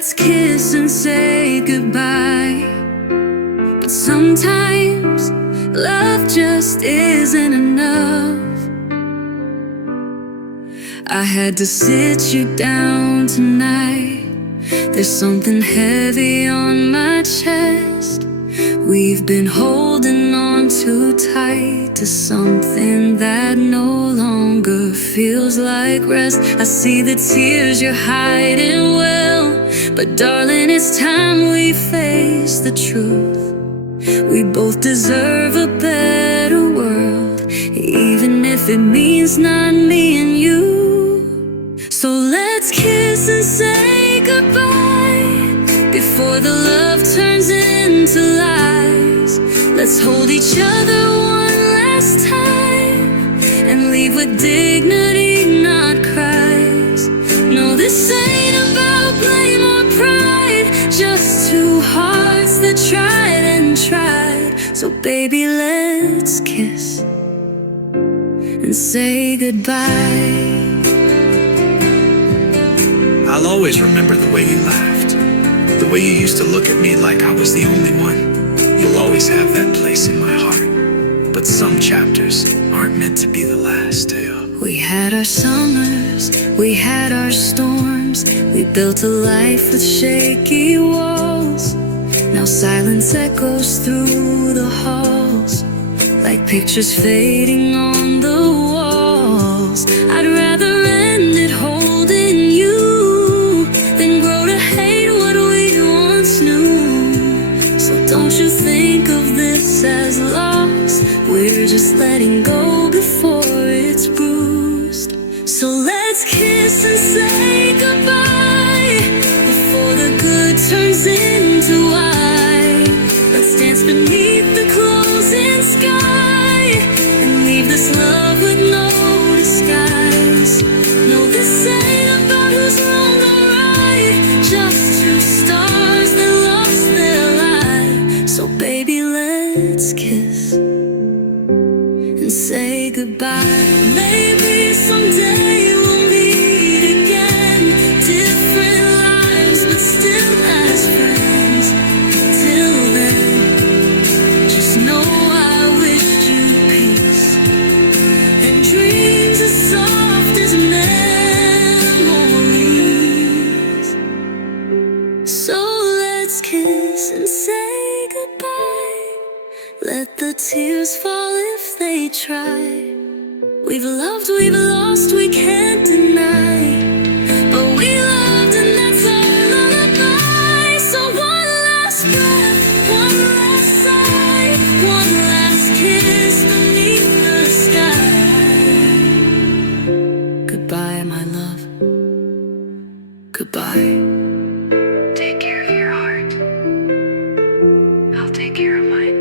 let's kiss and say goodbye. But sometimes love just isn't enough. I had to sit you down tonight. There's something heavy on my chest. We've been holding on too tight to something that no longer feels like rest. I see the tears you're hiding well, but darling, it's time we face the truth. We both deserve a better world, even if it means not me and you. So let's kiss and say goodbye before the love turns into lies. Let's hold each other one last time and leave with dignity, not cries. No, this ain't about blame or pride, just two hearts that tried and tried. So baby, let's kiss and say goodbye. I'll always remember the way you laughed, the way you used to look at me like I was the only one. You'll always have that place in my heart, but some chapters aren't meant to be the last, too. We had our summers, we had our storms. We built a life with shaky walls. Now silence echoes through the halls, like pictures fading on the walls. I'd rather end it holding you than grow to hate what we once knew. So don't you think of this as loss. We're just letting go before it's bruised. So let's kiss and say goodbye before the good turns into white. Let's dance beneath the closing sky and leave this love with no disguise. No, this ain't about who's wrong or right, just two stars that lost their light. So baby, let's kiss and say goodbye. Maybe someday we'll meet again, different lives but still as friends. Till then, just know I wish you peace and dreams as soft as memories. So let's kiss and say goodbye. Let the tears fall if they try. We've loved, we've lost, we can't deny, but we loved and that's our lullaby. So one last breath, one last sigh, one last kiss beneath the sky. Goodbye, my love. Goodbye. Take care of your heart. I'll take care of mine.